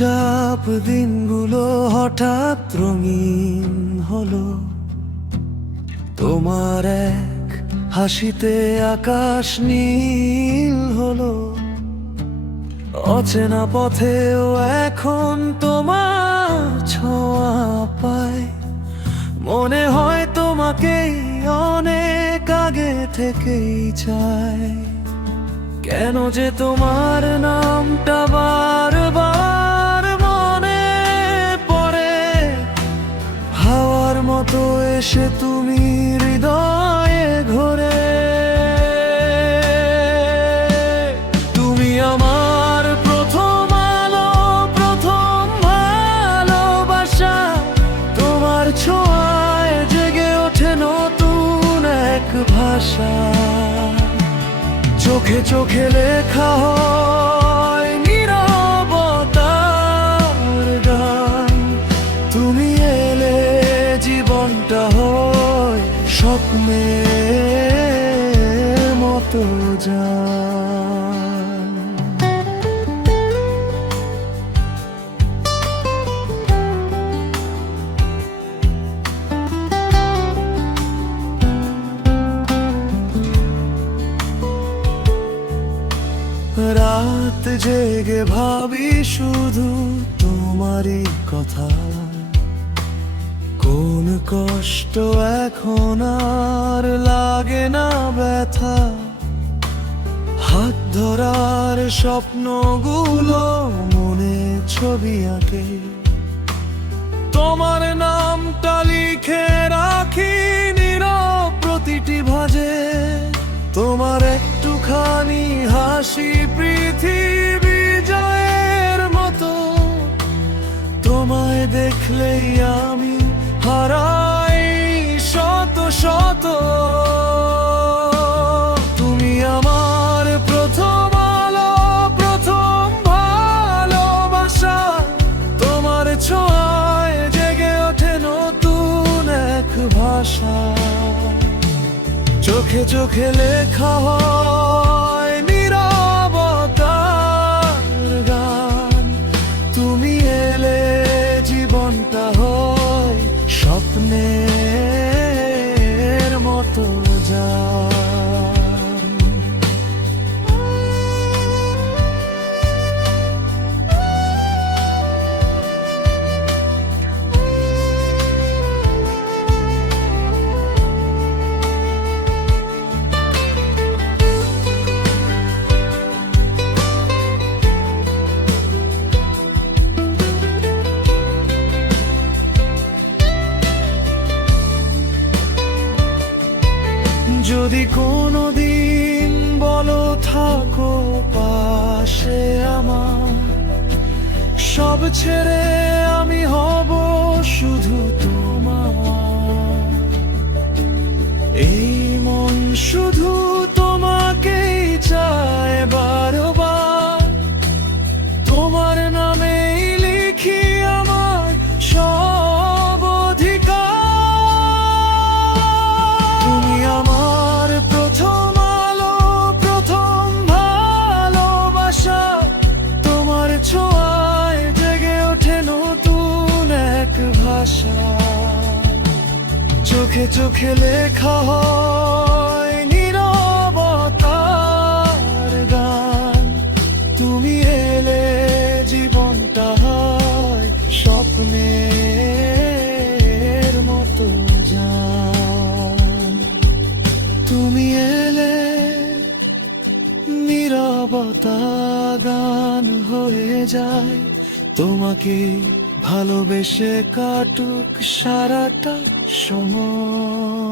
চুপচাপ দিনগুলো হঠাৎ রঙিন হলো, তোমার এক হাসিতে আকাশ নীল হলো। অচেনা পথেও এখন তোমার ছোঁয়া পায়, মনে হয় তোমাকেই অনেক আগে থেকেই চাই। কেন যে তোমার নামটা বারবার মনে পড়ে, হাওয়ার মতো এসে তুমি হৃদয়ে ঘোরে। তুমি আমার প্রথম আলো, প্রথম ভালোবাসা, তোমার ছোঁয়ায় জেগে ওঠে নতুন এক ভাষা। চোখে চোখে লেখা হয় নীরবতার গান, তুমি এলে জীবনটা হয় স্বপ্নের মতো জান। রাত জেগে ভাবি শুধু তোমারই কথা, কোন কষ্ট এখন আর লাগে না ব্যথা। হাত ধরার স্বপ্নগুলো মনে ছবি আঁকে, তোমার নামটা লিখে রাখি নীরব প্রতিটি ভাঁজে। তোমার একটুখানি হাসি পৃথিবী জয়ের মতো, তোমায় দেখলেই আমি হারাই শত শত। তুমি আমার প্রথম আলো, প্রথম ভালোবাসা, তোমার ছোঁয়ায় জেগে ওঠে নতুন এক ভাষা। চোখে চোখে লেখা হয় নীরবতার গান, তুমি এলে জীবনটা হয় স্বপ্নের মতো জান। যদি কোনোদিন বলো থাকো পাশে আমার, সব ছেড়ে আমি হব শুধু তোমার। এই মন শুধু তোমাকেই চায় বারবার, তোমার নামেই লিখি আমার সব অধিকার। তুমি আমার প্রথম আলো, প্রথম ভালোবাসা, তোমার ছোঁয়ায় জেগে ওঠে নতুন এক ভাষা। চোখে চোখে লেখা হয় নীরবতার গান, তুমি এলে জীবনটা হয় স্বপ্নের মতো জান। তুমি এলে নীরবতা গান হয়ে যায়, তোমাকে ভালোবেসে কাটুক সারাটা সময়।